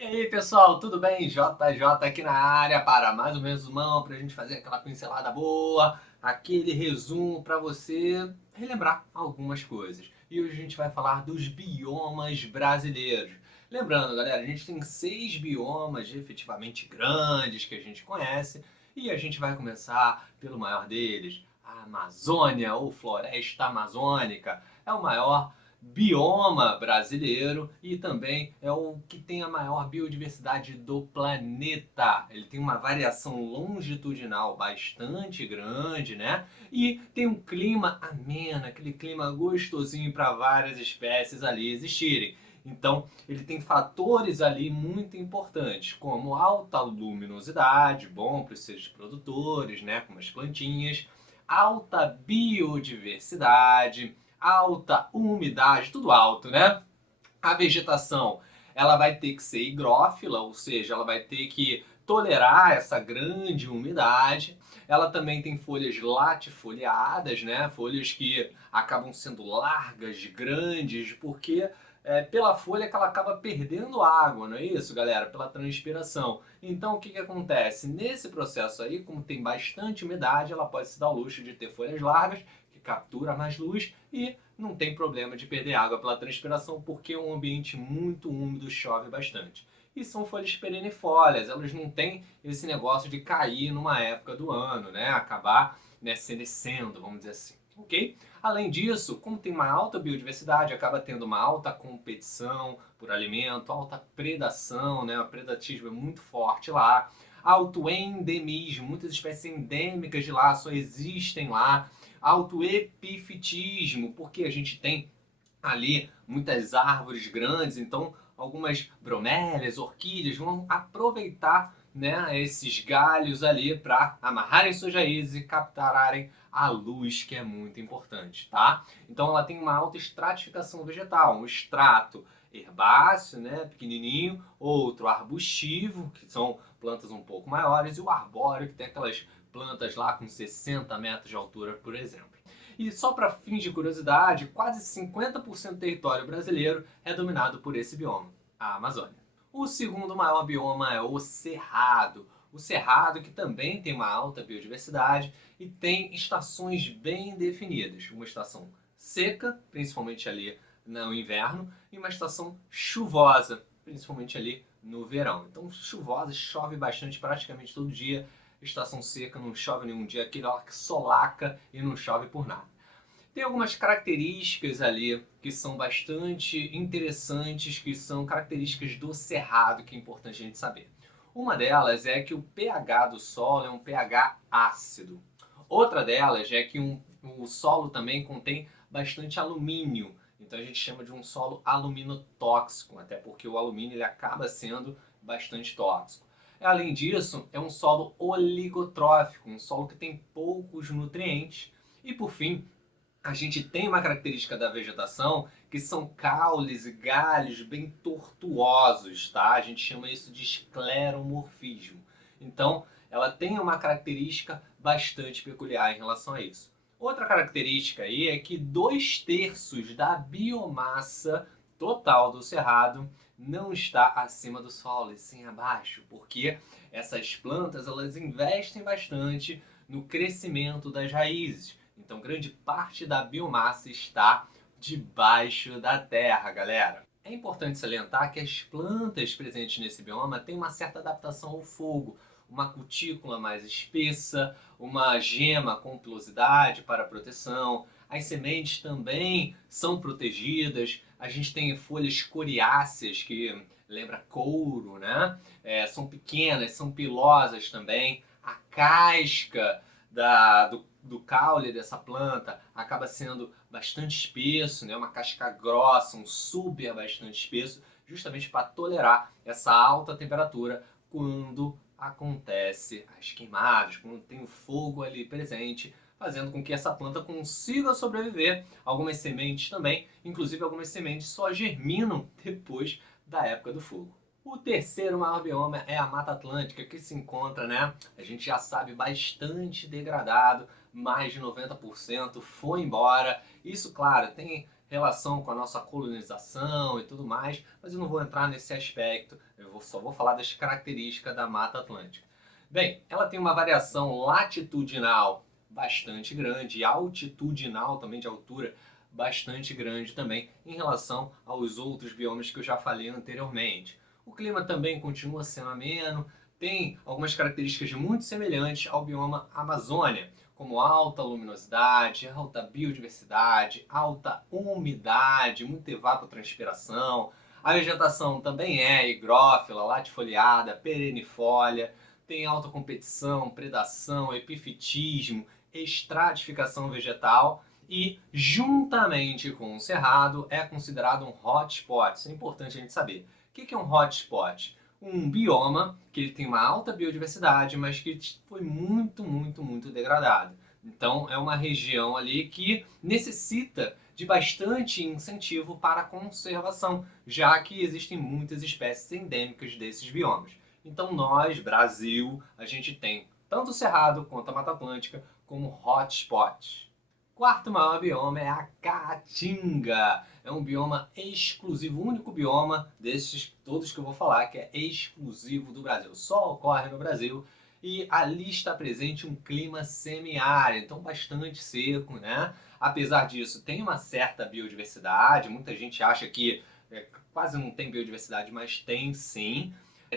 E aí, pessoal, tudo bem? JJ aqui na área para mais um resumão, para a gente fazer aquela pincelada boa, aquele resumo para você relembrar algumas coisas. E hoje a gente vai falar dos biomas brasileiros. Lembrando, galera, a gente tem 6 biomas efetivamente grandes que a gente conhece e a gente vai começar pelo maior deles, a Amazônia ou Floresta Amazônica. É o maior bioma brasileiro e também é o que tem a maior biodiversidade do planeta. Ele tem uma variação longitudinal bastante grande, né? E tem um clima ameno, aquele clima gostosinho para várias espécies ali existirem. Então, ele tem fatores ali muito importantes, como alta luminosidade, bom para os seres produtores, né, como as plantinhas, alta biodiversidade, alta umidade, tudo alto, né? A vegetação, ela vai ter que ser higrófila, ou seja, ela vai ter que tolerar essa grande umidade. Ela também tem folhas latifoliadas, né? Folhas que acabam sendo largas, grandes, porque pela folha que ela acaba perdendo água, não é isso, galera? Pela transpiração. Então, o que acontece? Nesse processo aí, como tem bastante umidade, ela pode se dar o luxo de ter folhas largas, que captura mais luz e não tem problema de perder água pela transpiração, porque é um ambiente muito úmido, chove bastante. E são folhas perennifólias, elas não têm esse negócio de cair numa época do ano, né? Acabar, né, senescendo, vamos dizer assim, ok? Além disso, como tem uma alta biodiversidade, acaba tendo uma alta competição por alimento, alta predação, né? O predatismo é muito forte lá, alto endemismo, muitas espécies endêmicas de lá só existem lá, alto epifitismo, porque a gente tem ali muitas árvores grandes, então algumas bromélias, orquídeas vão aproveitar, né, esses galhos ali para amarrarem suas raízes e captarem a luz, que é muito importante, tá? Então ela tem uma alta estratificação vegetal, um estrato herbáceo, né, pequenininho, outro arbustivo, que são plantas um pouco maiores, e o arbóreo, que tem aquelas plantas lá com 60 metros de altura, por exemplo. E só para fins de curiosidade, quase 50% do território brasileiro é dominado por esse bioma, a Amazônia. O segundo maior bioma é o Cerrado. O Cerrado que também tem uma alta biodiversidade e tem estações bem definidas. Uma estação seca, principalmente ali no inverno, e uma estação chuvosa, principalmente ali no verão. Então, chuvosa, chove bastante praticamente todo dia. Estação seca, não chove nenhum dia, aquele hora que solaca e não chove por nada. Tem algumas características ali que são bastante interessantes, que são características do cerrado, que é importante a gente saber. Uma delas é que o pH do solo é um pH ácido. Outra delas é que o solo também contém bastante alumínio. Então a gente chama de um solo aluminotóxico, até porque o alumínio ele acaba sendo bastante tóxico. Além disso, é um solo oligotrófico, um solo que tem poucos nutrientes. E por fim, a gente tem uma característica da vegetação que são caules e galhos bem tortuosos, tá? A gente chama isso de escleromorfismo. Então, ela tem uma característica bastante peculiar em relação a isso. Outra característica aí é que 2/3 da biomassa total do cerrado não está acima do solo, e sim abaixo, porque essas plantas elas investem bastante no crescimento das raízes. Então, grande parte da biomassa está debaixo da terra, galera. É importante salientar que as plantas presentes nesse bioma têm uma certa adaptação ao fogo, uma cutícula mais espessa, uma gema com pilosidade para proteção. As sementes também são protegidas. A gente tem folhas coriáceas que lembra couro, né? São pequenas, são pilosas também. A casca do caule dessa planta acaba sendo bastante espesso, né? Uma casca grossa, um súber bastante espesso, justamente para tolerar essa alta temperatura quando acontece as queimadas, quando tem o fogo ali presente, fazendo com que essa planta consiga sobreviver. Algumas sementes também, inclusive algumas sementes só germinam depois da época do fogo. O terceiro maior bioma é a Mata Atlântica, que se encontra, né? A gente já sabe, bastante degradado, mais de 90% foi embora. Isso, claro, tem relação com a nossa colonização e tudo mais, mas eu não vou entrar nesse aspecto, só vou falar das características da Mata Atlântica. Bem, ela tem uma variação latitudinal bastante grande e altitudinal também, de altura, bastante grande também em relação aos outros biomas que eu já falei anteriormente. O clima também continua sendo ameno, tem algumas características muito semelhantes ao bioma Amazônia, como alta luminosidade, alta biodiversidade, alta umidade, muita evapotranspiração. A vegetação também é higrófila, latifoliada, perennifólia, tem alta competição, predação, epifitismo, estratificação vegetal e, juntamente com o cerrado, é considerado um hotspot. Isso é importante a gente saber. O que é um hotspot? Um bioma que ele tem uma alta biodiversidade, mas que foi muito degradado. Então é uma região ali que necessita de bastante incentivo para a conservação, já que existem muitas espécies endêmicas desses biomas. Então nós, Brasil, a gente tem tanto o Cerrado quanto a Mata Atlântica como hotspots. Quarto maior bioma é a Caatinga. É um bioma exclusivo, o único bioma desses todos que eu vou falar que é exclusivo do Brasil. Só ocorre no Brasil e ali está presente um clima semiárido, então bastante seco, né? Apesar disso, tem uma certa biodiversidade. Muita gente acha que quase não tem biodiversidade, mas tem sim.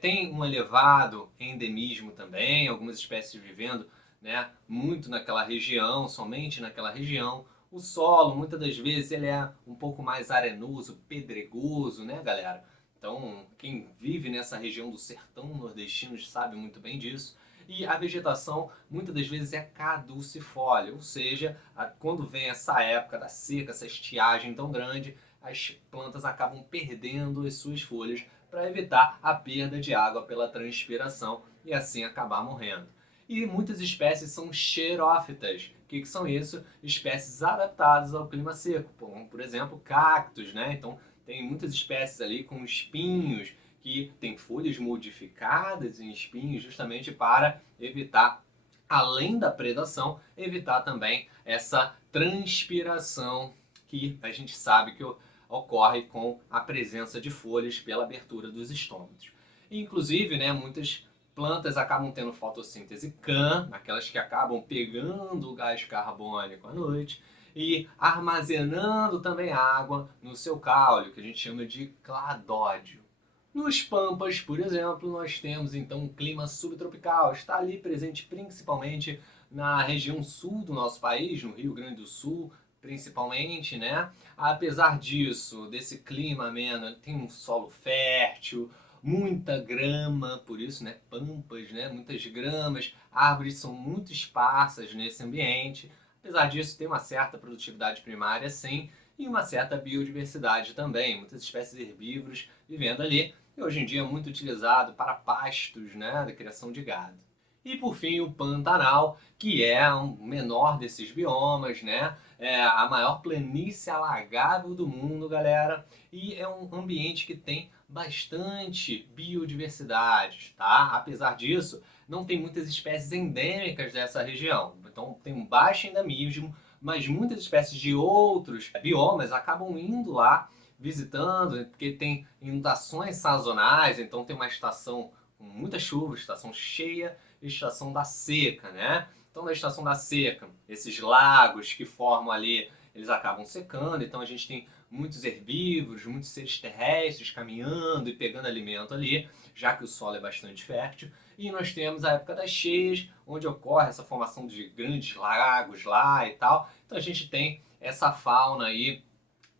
Tem um elevado endemismo também, algumas espécies vivendo, né, muito naquela região, somente naquela região. O solo, muitas das vezes, ele é um pouco mais arenoso, pedregoso, né, galera? Então, quem vive nessa região do sertão nordestino sabe muito bem disso. E a vegetação, muitas das vezes, é caducifólia, ou seja, quando vem essa época da seca, essa estiagem tão grande, as plantas acabam perdendo as suas folhas para evitar a perda de água pela transpiração e assim acabar morrendo. E muitas espécies são xerófitas. O que são isso? Espécies adaptadas ao clima seco, como, por exemplo, cactos, né? Então, tem muitas espécies ali com espinhos, que têm folhas modificadas em espinhos justamente para evitar, além da predação, evitar também essa transpiração que a gente sabe que ocorre com a presença de folhas pela abertura dos estômatos. Inclusive, né, muitas plantas acabam tendo fotossíntese CAN, aquelas que acabam pegando o gás carbônico à noite e armazenando também água no seu caule, que a gente chama de cladódio. Nos Pampas, por exemplo, nós temos então um clima subtropical, está ali presente principalmente na região sul do nosso país, no Rio Grande do Sul, principalmente, né? Apesar disso, desse clima ameno, tem um solo fértil, muita grama, por isso, né, pampas, né, muitas gramas, árvores são muito esparsas nesse ambiente. Apesar disso, tem uma certa produtividade primária, sim, e uma certa biodiversidade também, muitas espécies herbívoras vivendo ali, e hoje em dia é muito utilizado para pastos, né, da criação de gado. E por fim, o Pantanal, que é o menor desses biomas, né? É a maior planície alagável do mundo, galera. E é um ambiente que tem bastante biodiversidade, tá? Apesar disso, não tem muitas espécies endêmicas dessa região. Então tem um baixo endemismo, mas muitas espécies de outros biomas acabam indo lá visitando, porque tem inundações sazonais, então tem uma estação com muita chuva, estação cheia, estação da seca, né? Então, na estação da seca, esses lagos que formam ali, eles acabam secando, então a gente tem muitos herbívoros, muitos seres terrestres caminhando e pegando alimento ali, já que o solo é bastante fértil. E nós temos a época das cheias, onde ocorre essa formação de grandes lagos lá e tal. Então a gente tem essa fauna aí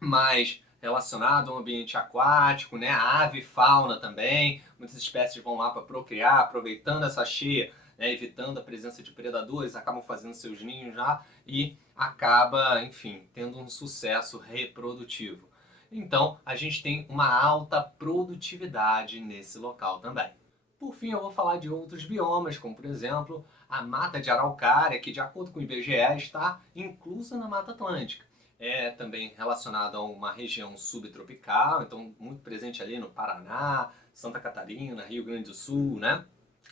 mais relacionada ao ambiente aquático, né? A avifauna também, muitas espécies vão lá para procriar, aproveitando essa cheia, né? Evitando a presença de predadores, acabam fazendo seus ninhos lá e acaba, enfim, tendo um sucesso reprodutivo. Então, a gente tem uma alta produtividade nesse local também. Por fim, eu vou falar de outros biomas, como por exemplo a mata de araucária, que de acordo com o IBGE está inclusa na Mata Atlântica. É também relacionado a uma região subtropical, então muito presente ali no Paraná, Santa Catarina, Rio Grande do Sul, né?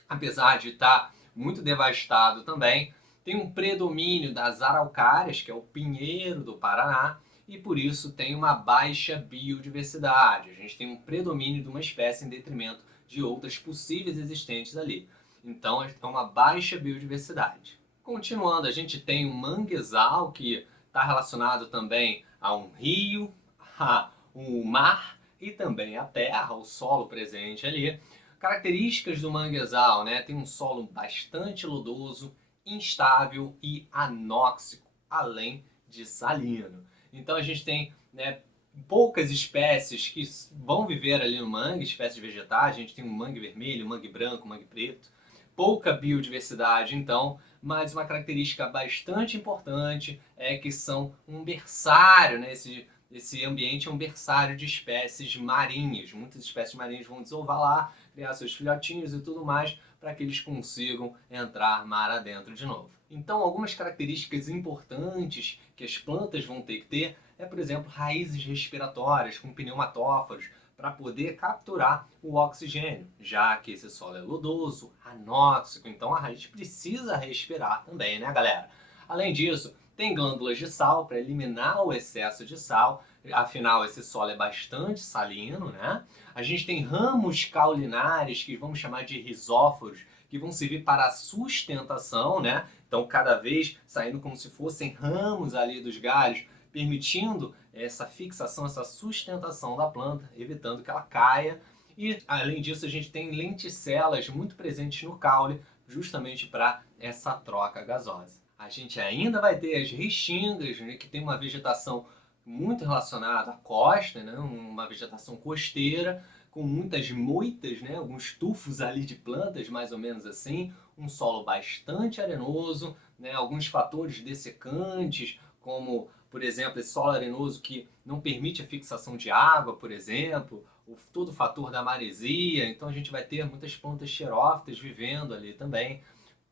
Apesar de estar muito devastado também, tem um predomínio das araucárias, que é o pinheiro do Paraná, e por isso tem uma baixa biodiversidade. A gente tem um predomínio de uma espécie em detrimento de outras possíveis existentes ali. Então é uma baixa biodiversidade. Continuando, a gente tem um manguezal que está relacionado também a um rio, a um mar e também a terra, o solo presente ali. Características do manguezal, né? Tem um solo bastante lodoso, instável e anóxico, além de salino. Então a gente tem, né, poucas espécies que vão viver ali no mangue, espécies vegetais. A gente tem um mangue vermelho, mangue branco, mangue preto. Pouca biodiversidade, então, mas uma característica bastante importante é que são um berçário, né? Esse ambiente é um berçário de espécies marinhas. Muitas espécies marinhas vão desovar lá, criar seus filhotinhos e tudo mais, para que eles consigam entrar mar adentro de novo. Então, algumas características importantes que as plantas vão ter que ter é, por exemplo, raízes respiratórias com pneumatóforos, para poder capturar o oxigênio, já que esse solo é lodoso, anóxico, então a raiz precisa respirar também, né, galera? Além disso, tem glândulas de sal para eliminar o excesso de sal, afinal esse solo é bastante salino, né? A gente tem ramos caulinares, que vamos chamar de rizóforos, que vão servir para a sustentação, né? Então, cada vez saindo como se fossem ramos ali dos galhos, permitindo essa fixação, essa sustentação da planta, evitando que ela caia. E, além disso, a gente tem lenticelas muito presentes no caule, justamente para essa troca gasosa. A gente ainda vai ter as restingas, né, que tem uma vegetação muito relacionada à costa, né, uma vegetação costeira, com muitas moitas, né, alguns tufos ali de plantas, mais ou menos assim, um solo bastante arenoso, né, alguns fatores dessecantes, como, por exemplo, esse solo arenoso que não permite a fixação de água, por exemplo, todo o fator da maresia, então a gente vai ter muitas plantas xerófitas vivendo ali também,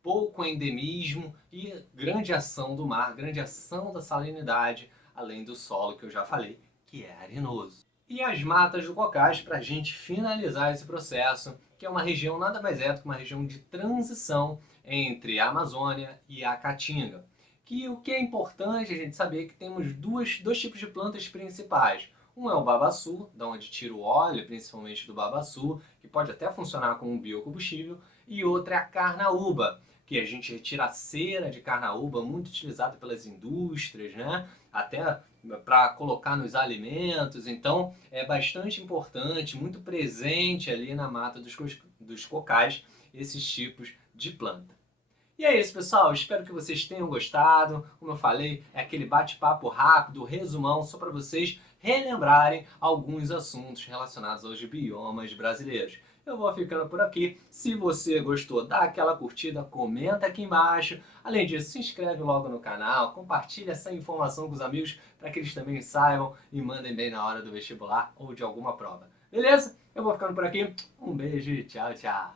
pouco endemismo e grande ação do mar, grande ação da salinidade, além do solo que eu já falei, que é arenoso. E as matas do cocais, para a gente finalizar esse processo, que é uma região nada mais é do que uma região de transição entre a Amazônia e a Caatinga. Que o que é importante a gente saber é que temos dois tipos de plantas principais. Um é o babaçu, da onde tira o óleo, principalmente do babaçu, que pode até funcionar como um biocombustível, e outra é a carnaúba, que a gente retira a cera de carnaúba, muito utilizada pelas indústrias, né? Até para colocar nos alimentos. Então, é bastante importante, muito presente ali na mata dos cocais, esses tipos de planta. E é isso, pessoal. Espero que vocês tenham gostado. Como eu falei, é aquele bate-papo rápido, resumão, só para vocês relembrarem alguns assuntos relacionados aos biomas brasileiros. Eu vou ficando por aqui. Se você gostou, dá aquela curtida, comenta aqui embaixo. Além disso, se inscreve logo no canal, compartilha essa informação com os amigos para que eles também saibam e mandem bem na hora do vestibular ou de alguma prova. Beleza? Eu vou ficando por aqui. Um beijo e tchau, tchau.